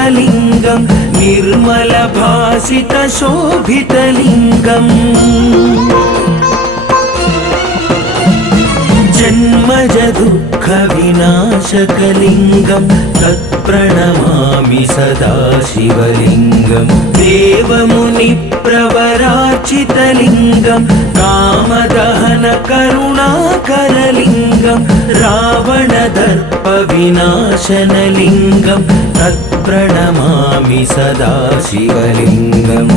निर्मलभासितलिङ्गं निर्मलभासितशोभितलिङ्गम् जन्मज दुःखविनाशकलिङ्गं तत्प्रणमामि सदा शिवलिङ्गं देवमुनिप्रवरार्चितलिङ्गं कामदहनकरुणाकरलिङ्गं रावणदर्पविनाशनलिङ्गं तत्प्रणमामि सदा शिवलिङ्गम्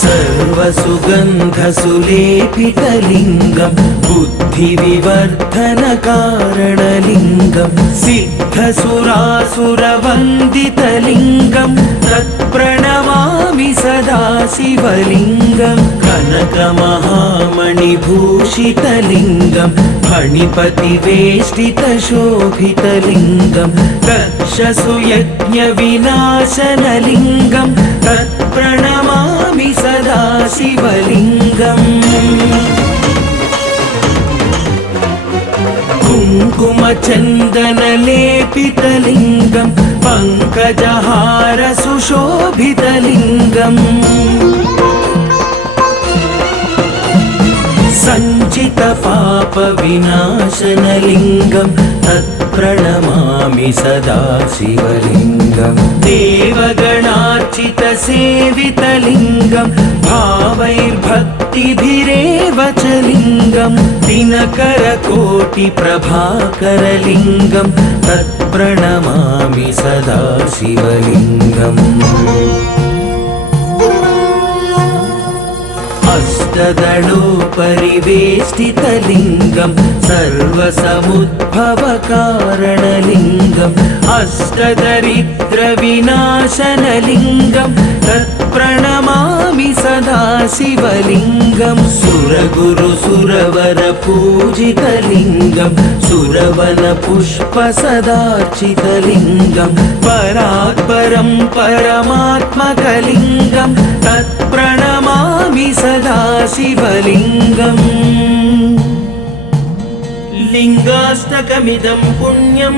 सर्वसुगन्धसुलेपितलिङ्गं बुद्धिविवर्धनकारणलिङ्गं सिद्धसुरासुरवन्दितलिङ्गं तत्प्रणमामि सदा शिवलिङ्गं कनकमहामणिभूषितलिङ्गं फणिपतिवेष्टितशोभितलिङ्गं दक्षसुयज्ञविनाशनलिङ्गं तत्प्रणमामि सदा शिवलिङ्गम् कुङ्कुमचन्दनलेपितलिङ्गं पङ्कजहारसुशोभितलिङ्गम् सञ्चितपापविनाशनलिङ्गं तत्प्रणमामि सदा शिवलिङ्गं देवगणार्चितसेवितलिङ्गं भावैर्भक्तिभिरेव च लिङ्गं दिनकरकोटिप्रभाकरलिङ्गं तत्प्रणमामि सदा शिवलिङ्गम् अष्टदलोपरिवेष्टितलिङ्गं सर्वसमुद्भवकारणलिङ्गम् अष्टदरिद्रविनाशनलिङ्गं तत्प्रणमामि सदा शिवलिङ्गं सुरगुरुसुरवरपूजितलिङ्गं सुरवनपुष्पसदार्चितलिङ्गं परात्परं परमात्मकलिङ्गं तत्प्रणमामि सदा शिवलिङ्गम् लिङ्गाष्टकमिदं पुण्यं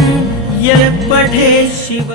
यः पठेत् शिव